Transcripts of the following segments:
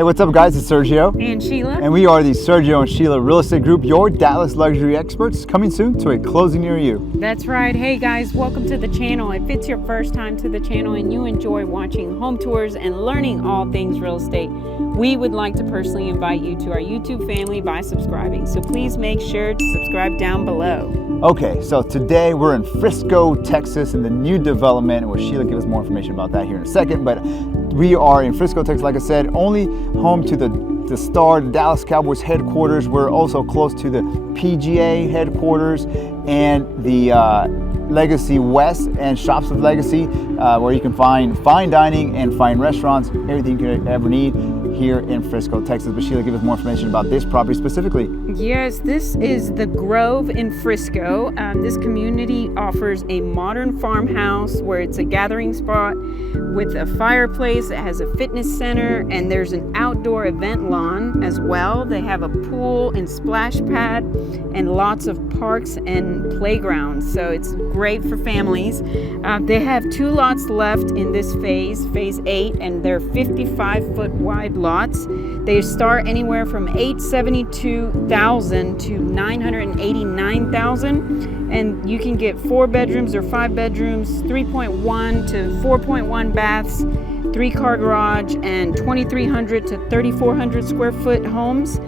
Hey, what's up guys? It's Sergio. And Sheila. And we are the Sergio and Sheila Real Estate Group, your Dallas luxury experts, coming soon to a closing near you. That's right. Hey guys, welcome to the channel. If it's your first time to the channel and you enjoy watching home tours and learning all things real estate, we would like to personally invite you to our YouTube family by subscribing. So please make sure to subscribe down below. Okay, so today we're in Frisco, Texas in the new development. Well, Sheila will give us more information about that here in a second, but we are in Frisco, Texas, like I said, only home to the Star, the Dallas Cowboys headquarters. We're also close to the PGA headquarters and the Legacy West and Shops of Legacy, where you can find fine dining and fine restaurants, everything you could ever need here in Frisco, Texas. But Sheila, give us more information about this property specifically. Yes, this is the Grove in Frisco. This community offers a modern farmhouse where it's a gathering spot with a fireplace. It has a fitness center and there's an outdoor event lawn as well. They have a pool and splash pad and lots of parks and playgrounds. So it's great for families. They have 2 lots left in this phase 8, and they're 55-foot wide lots. They start anywhere from $872,000 to $989,000, and you can get 4 bedrooms or 5 bedrooms, 3.1 to 4.1 baths, 3-car garage, and 2,300 to 3,400 square foot homes,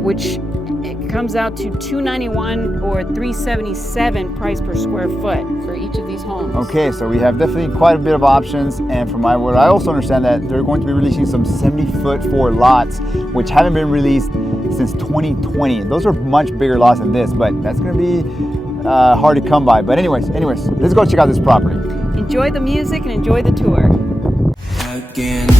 which it comes out to $291 or $377 price per square foot for each of these homes. Okay, so we have definitely quite a bit of options, and from what I also understand that they're going to be releasing some 70-foot lots, which haven't been released since 2020. Those are much bigger lots than this, but that's going to be hard to come by. But anyways, let's go check out this property. Enjoy the music and enjoy the tour. Again.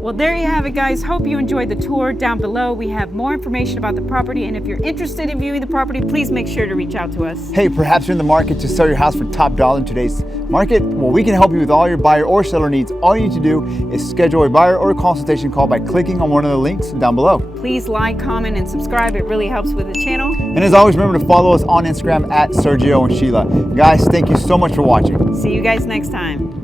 Well, there you have it, guys. Hope you enjoyed the tour. Down below, we have more information about the property. And if you're interested in viewing the property, please make sure to reach out to us. Hey, perhaps you're in the market to sell your house for top dollar in today's market? Well, we can help you with all your buyer or seller needs. All you need to do is schedule a buyer or consultation call by clicking on one of the links down below. Please like, comment, and subscribe. It really helps with the channel. And as always, remember to follow us on Instagram at Sergio and Sheila. Guys, thank you so much for watching. See you guys next time.